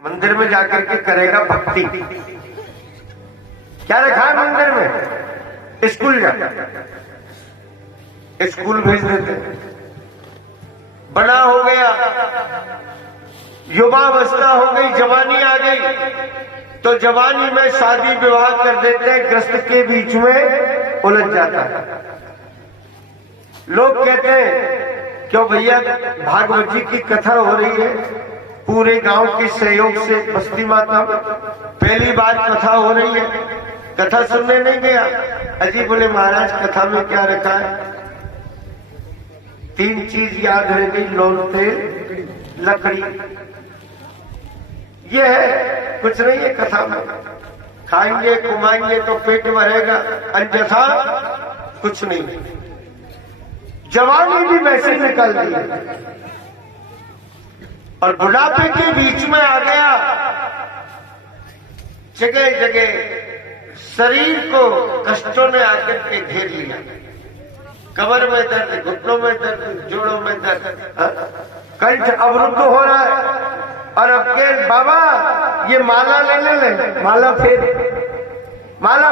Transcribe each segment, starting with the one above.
मंदिर में जाकर के करेगा भक्ति। क्या रखा है मंदिर में? स्कूल जा, स्कूल भेज देते। बड़ा हो गया, युवावस्था हो गई, जवानी आ गई, तो जवानी में शादी विवाह कर देते हैं, ग्रस्त के बीच में उलझ जाता है। लोग कहते हैं क्यों भैया भागवत जी की कथा हो रही है, पूरे गांव के सहयोग से बस्ती माता में पहली बार कथा हो रही है, कथा सुनने नहीं गया। अजी बोले महाराज कथा में क्या रखा है? 3 चीज याद रह गई, लौन तेल लकड़ी। ये है, कुछ नहीं है कथा में। खाएंगे घुमाएंगे तो पेट भरेगा, अन्यथा कुछ नहीं। जवानी भी वैसे निकल दी और बुढ़ापे के बीच में आ गया। जगह जगह शरीर को कष्टों ने आकर के घेर लिया। कमर में दर्द, घुटनों में दर्द, जोड़ों में दर्द, कंठ अवरुद्ध हो रहा है। और अब के बाबा ये माला ले माला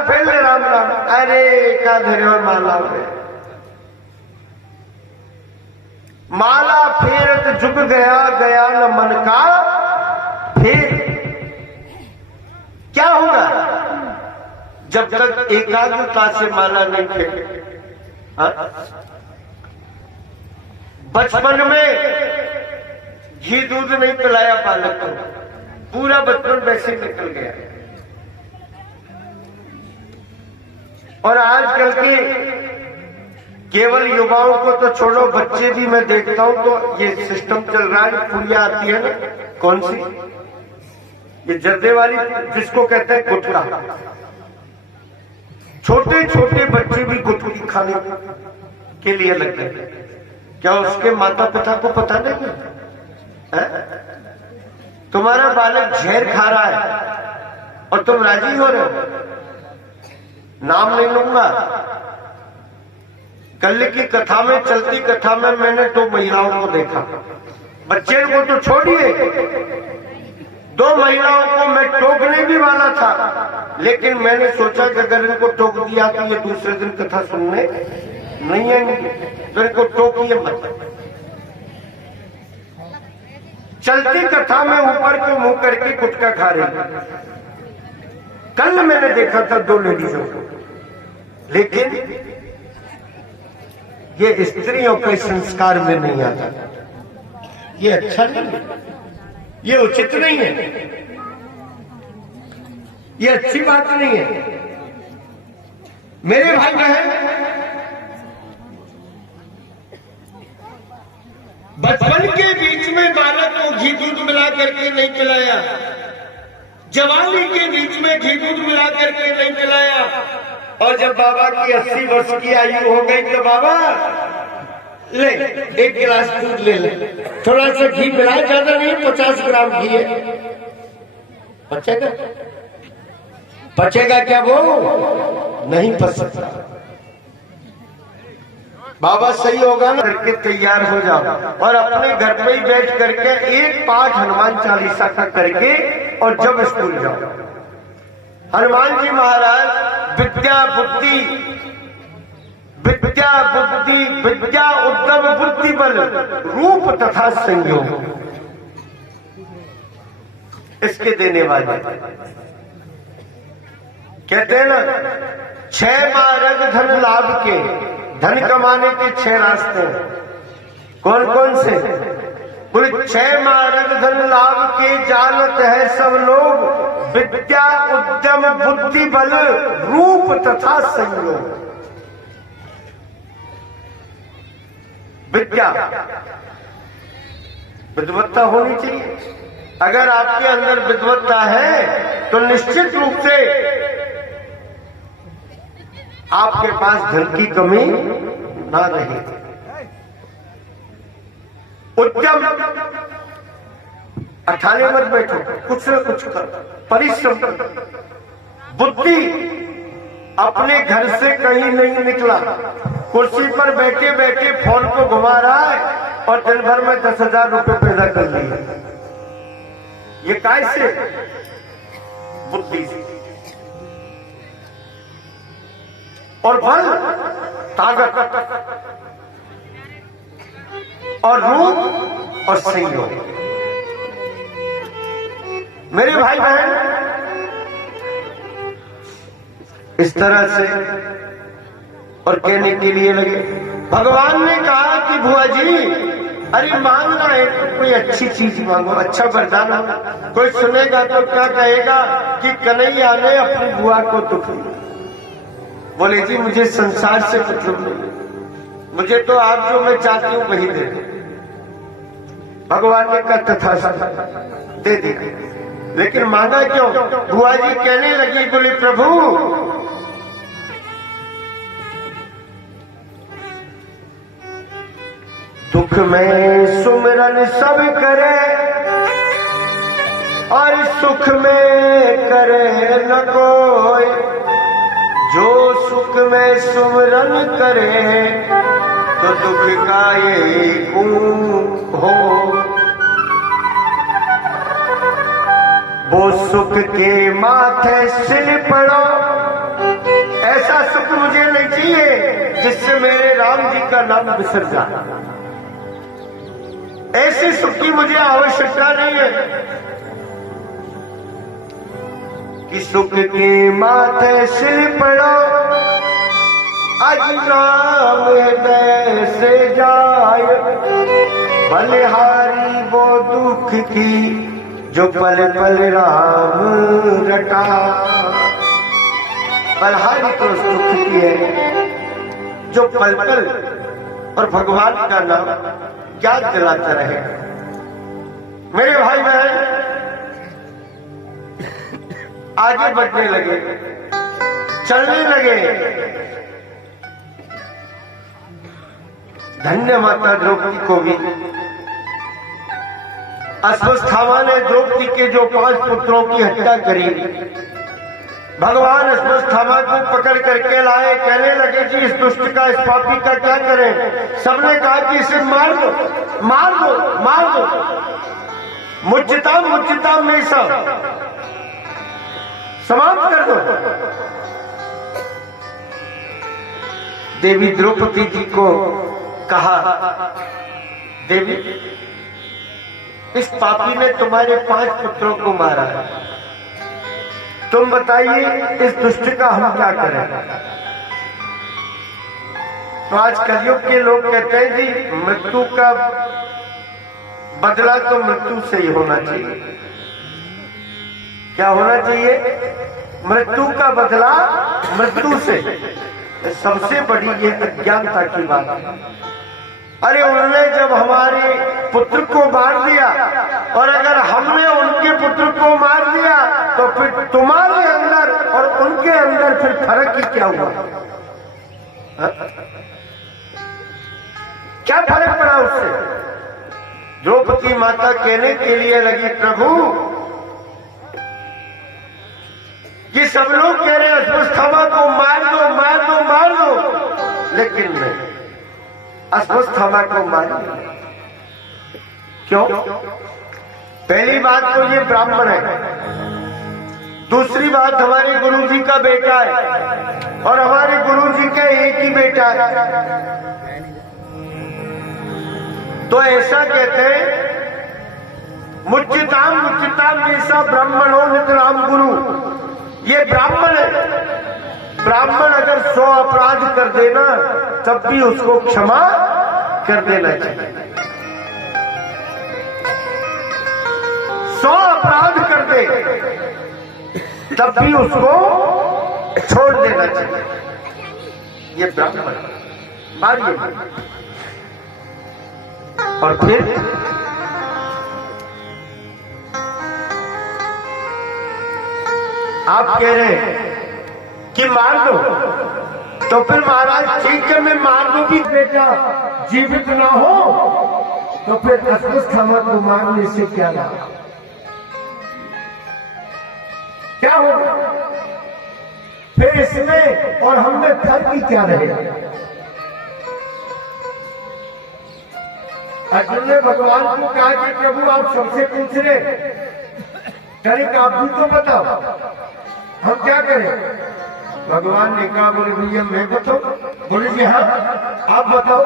फेर ले राम राम। अरे क्या धरे और माला फेर, माला फेरत झुक गया गया न मन का फेर। क्या होगा जब तक एकाग्रता से माला नहीं फेरे? बचपन में घी दूध नहीं पिलाया बालक को, पूरा बचपन वैसे निकल गया। और आजकल के केवल युवाओं को तो छोड़ो, बच्चे भी मैं देखता हूं तो ये सिस्टम चल रहा है। पुड़िया आती है ना, कौन सी, ये जर्दे वाली, जिसको कहते हैं गुटखा। छोटे छोटे बच्चे भी गुटखी खाने के लिए लग गए। क्या उसके माता पिता को पता नहीं है? तुम्हारा बालक जहर खा रहा है और तुम राजी हो रहे हो? नाम नहीं लूंगा। कल की कथा में, चलती कथा में मैंने 2 महिलाओं को देखा। बच्चे को तो छोड़िए, 2 महिलाओं को मैं टोकने भी वाला था, लेकिन मैंने सोचा कि अगर इनको टोक दिया तो ये दूसरे दिन कथा सुनने नहीं आएंगे, तो इनको टोकिए मत। चलती कथा में ऊपर को मुंह करके गुटखा खा रही। कल मैंने देखा था 2 लेडीजों को, लेकिन ये स्त्रियों के संस्कार में नहीं आता। ये अच्छा नहीं है, ये उचित नहीं है, ये अच्छी बात नहीं है। मेरे भाई बहन, बचपन के बीच में बालक को घी दूध मिला करके नहीं पिलाया, जवानी के बीच में घी दूध मिला करके नहीं पिलाया, और जब बाबा की 80 वर्ष की आयु हो गई तो बाबा ले 1 गिलास दूध ले ले, थोड़ा सा घी मिला, ज्यादा नहीं, 50 ग्राम घी है। पचेगा क्या? वो नहीं पच सकता। बाबा सही होगा ना, करके तैयार हो जाओ और अपने घर पे ही बैठ करके 1 पाठ हनुमान चालीसा का करके, और जब स्कूल जाओ, हनुमान जी महाराज विद्या बुद्धि विद्या उद्यम बुद्धि बल रूप तथा संयोग, इसके देने वाले। कहते हैं ना, 6 मार्ग धन लाभ के, धन कमाने के 6 रास्ते। कौन कौन से? बोले 6 मार्ग धन लाभ के जानत है सब लोग, विद्या उद्यम बुद्धि बल रूप तथा संयोग। विद्या, विद्वत्ता होनी चाहिए। अगर आपके अंदर विद्वत्ता है तो निश्चित रूप से आपके पास धन की कमी ना रहेगी। उद्यम, अठाने मत बैठो, कुछ न कुछ कर, परिश्रम कर। बुद्धि, अपने घर से कहीं नहीं निकला, कुर्सी पर बैठे बैठे फोन को घुमा रहा है और दिन भर में 10,000 रुपए पैदा कर लिए। ये कैसे? बुद्धि से। और बल, ताकत और रूप और संयोग। मेरे भाई बहन, इस तरह से और कहने के लिए लगे। भगवान ने कहा कि बुआ जी, अरे मांगना है तो कोई अच्छी चीज मांगो, अच्छा वरदान मांगो। कोई सुनेगा तो क्या कहेगा कि कन्हैया ने अपनी बुआ को दुख दिया। बोले जी मुझे संसार से मतलब नहीं, मुझे तो आप जो मैं चाहती हूँ वही दे दो। भगवान ने कहा तथास्तु, दे दी। लेकिन मांगा क्यों? बुआ जी कहने लगी, बोले प्रभु दुख में सुमिरन सब करे और सुख में करे न कोई। जो सुख में सुमिरन करे तो दुख का ये गुण हो। वो सुख के माथे सिर पड़ो। ऐसा सुख मुझे नहीं चाहिए जिससे मेरे राम जी का नाम बिसर जाए। ऐसी सुख की मुझे आवश्यकता नहीं है कि सुख के माथे सिर पड़ो, आज नाम हृदय से जाए। बलिहारी वो दुख की जो पल पल राम रटा। बलिहारी तो उस दुख की है जो पल पल और भगवान का नाम याद दिलाता रहे। मेरे भाई बहन आगे बढ़ने लगे, चलने लगे। धन्य माता द्रौपदी को भी अश्वत्थामा ने द्रौपदी के जो 5 पुत्रों की हत्या करी, भगवान अश्वत्थामा को पकड़ करके लाए। कहने लगे जी इस दुष्ट का, इस पापी का क्या करें? सबने कहा कि इसे मार दो, मार दो, मार दो। मुच्यताम मुच्यताम में सब समाप्त कर दो। देवी द्रौपदी जी को कहा, देवी इस पापी ने तुम्हारे 5 पुत्रों को मारा है, तुम बताइए इस दुष्ट का हम क्या करें? तो आज कलयुग के लोग कहते हैं जी मृत्यु का बदला तो मृत्यु से ही होना चाहिए। क्या होना चाहिए? मृत्यु का बदला मृत्यु से। सबसे बड़ी ये अज्ञानता की बात है। अरे उन्होंने जब हमारे पुत्र को मार दिया और अगर हमने उनके पुत्र को मार दिया तो फिर तुम्हारे अंदर और उनके अंदर फिर फर्क ही क्या हुआ? क्या फर्क पड़ा उससे? द्रौपदी माता कहने के लिए लगी, प्रभु ये सब लोग कह रहे हैं अश्वत्थामा को मार दो, मार दो, मार दो, लेकिन नहीं, अश्वत्थामा को मार दो। क्यों? पहली बात तो ये ब्राह्मण है, दूसरी बात हमारे गुरु जी का बेटा है और हमारे गुरु जी का एक ही बेटा है। तो ऐसा कहते हैं मुच्यताम मुच्यताम जैसा ब्राह्मण हो नित राम गुरु। ये ब्राह्मण है, ब्राह्मण अगर 100 अपराध कर देना तब भी उसको क्षमा कर देना चाहिए। 100 अपराध कर दे तब भी उसको छोड़ देना चाहिए। ये ब्राह्मण मारिए। और फिर आप कह रहे हैं कि मार दो, तो फिर महाराज ठीक है मैं मार दूं कि बेटा जीवित ना हो, तो फिर अश्वत्थामा को मारने से क्या लाभ? क्या होगा फिर इसमें और हमने फर्क ही क्या रहेगा? अर्जुन ने भगवान को कहा कि प्रभु आप सबसे पूछ रहे कहीं आप भी तो बताओ हम क्या करें। भगवान ने कहा, बोले भैया मैं बताओ। बोले जी हाँ आप बताओ।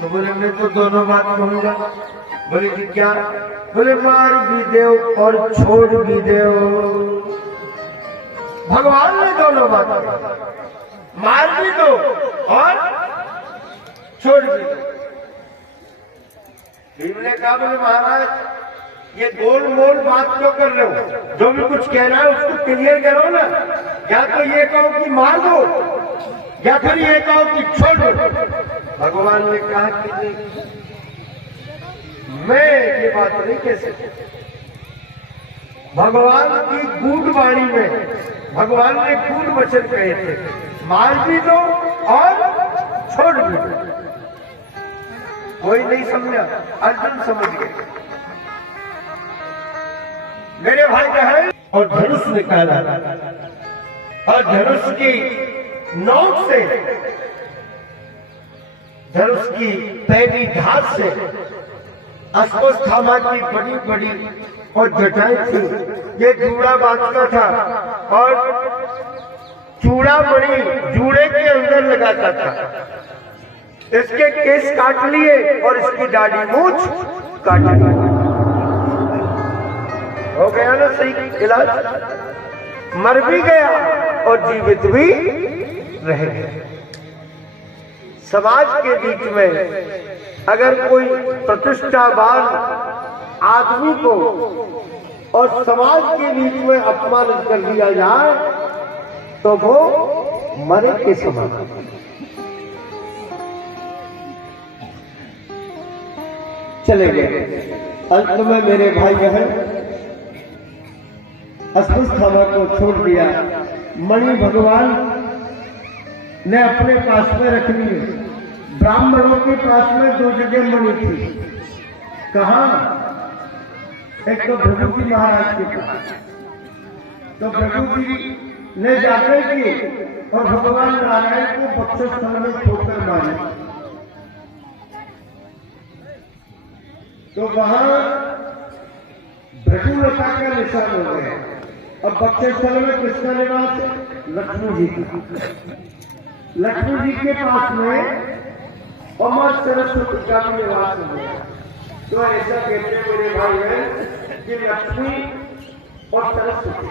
तो बोले मैं तो दोनों बात कहूंगा। बोले कि क्या। बोले मार भी दो और छोड़ भी दो। भगवान ने दोनों बात कही, मार भी दो और छोड़ भी दो। भीम ने कहा, बोले महाराज ये गोल मोल बात क्यों कर रहे हो, जो भी कुछ कहना है उसको क्लियर करो ना। या तो ये कहो कि मार दो या फिर ये कहो कि छोड़ दो। भगवान ने कहा कि मैं ये बात नहीं कह सकता। भगवान की गूढ़ वाणी में भगवान ने गूढ़ वचन कहे थे, मार भी दो और छोड़ भी दो। कोई नहीं समझा, अर्जुन समझ गए। मेरे भाई बहन, और धनुष निकाला और धनुष की नोक से, धनुष की पहली धार से अश्वत्थामा की बड़ी बड़ी और जटाएं थी। ये जूड़ा बांधता था और चूड़ा बड़ी जूड़े के अंदर लगाता था। इसके केस काट लिए और इसकी दाढ़ी मूछ काट ली। हो गया ना सही इलाज। मर भी गया और जीवित भी रह गया। समाज के बीच में अगर कोई प्रतिष्ठावान आदमी को और समाज के बीच में अपमानित कर दिया जाए तो वो मरे के समान। चले गए। अंत में मेरे भाई बहन अश्वत्थामा को छोड़ दिया। मणि भगवान ने अपने पास में रख ली। ब्राह्मणों के पास में दो जगह मणि थी। कहाँ? एक तो भृगु जी महाराज के पास। तो भृगु जी ने जाकर की और भगवान नारायण को बक्षस्थल में ठोकर मारी। तो वहां भृगुलता का निशान हो गया और बक्षस्थल में किसका निवास है? लक्ष्मी जी का। लक्ष्मी जी के पास में अमर सरस्वती का भी निवास हो गया। तो ऐसा कहते हैं मेरे भाई बहन कि लक्ष्मी और सरस्वती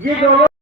ये दोनों